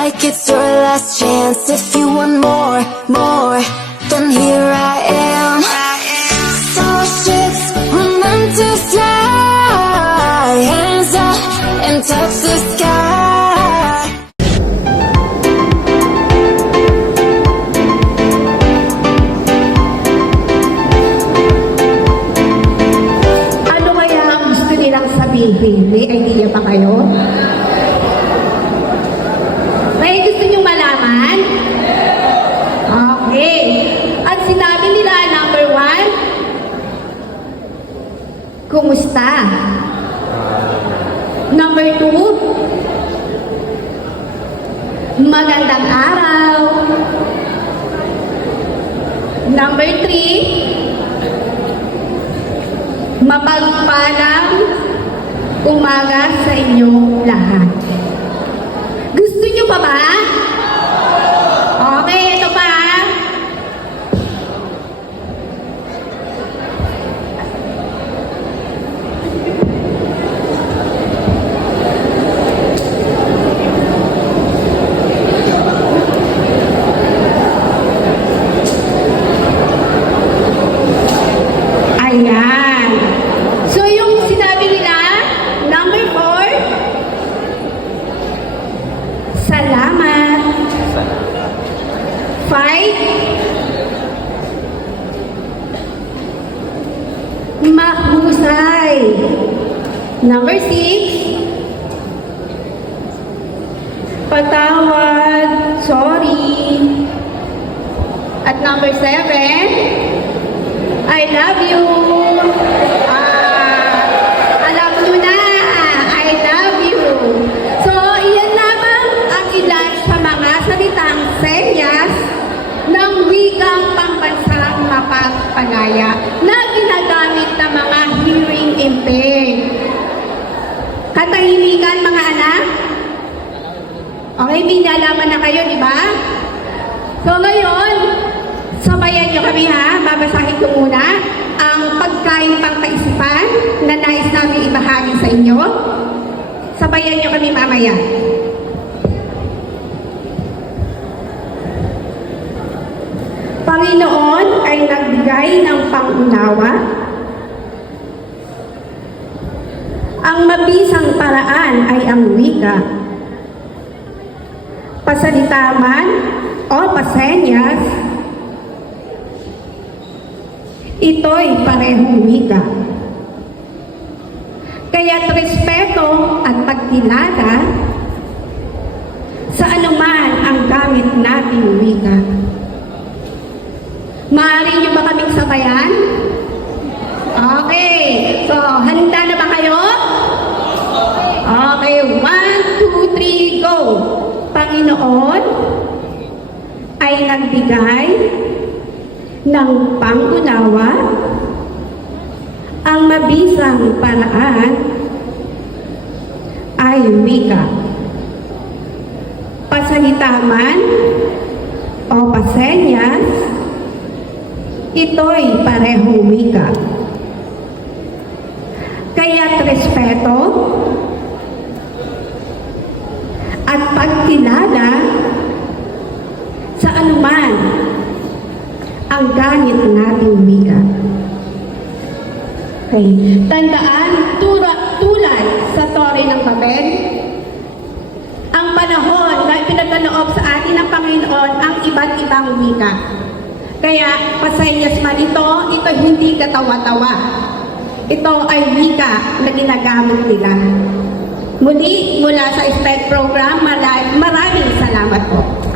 like it's your last chance. If you want more, then here I am. Starships were meant to fly. Hands up and touch the sky. Ano kaya ang gusto nilang sabihin? May idea ba kayo? May gusto niyong malaman? Okay. At sinabi nila, number 1, kumusta? Number 2, magandang araw. Number 3, mapagpalang umaga sa inyong lahat. Gusto nyo pa ba? Okay, ito pa. Ayan. So, yung sinabi nila, number 4, salamat. 5, mahusay. Number 6, patawad, sorry. At number 7, I love you. Alam nyo na, I love you. So, iyan lamang ang ilan sa mga salitang senyas ng wikang pambansang mapagpalaya na ginagamit ng mga hearing impaired. Katahimikan, mga anak? Okay, may nalaman na kayo, di ba? So, ngayon, sabayan nyo kami ha, babasahin ko muna ang pagkain pang kaisipan na nais namin ibahagi sa inyo. Sabayan nyo kami mamaya. Panginoon ay nagbigay ng pangunawa. Ang mabisang paraan ay ang wika. Pasalita man o pasenyas, ito'y parehong wika. Kaya't respeto at pagkilala sa anuman ang gamit nating wika. Maaari niyo ba kaming sabayan? Okay. So, handa na ba kayo? Okay. 1, 2, 3, go! Panginoon ay nagbigay ng pangunawa, ang mabisang paraan ay wika. Pasalita man o pasenyas, ito'y parehong wika. Kaya't respeto at pagkilala sa anuman ang gamit nating wika. Okay. Tandaan, tulad sa Tore ng Babel, ang panahon na pinagkaloob sa atin ng Panginoon ang iba't ibang wika. Kaya, pasenyas man ito hindi katawa-tawa. Ito ay wika na ginagamit nila. Muli, mula sa SPED program, maraming salamat po.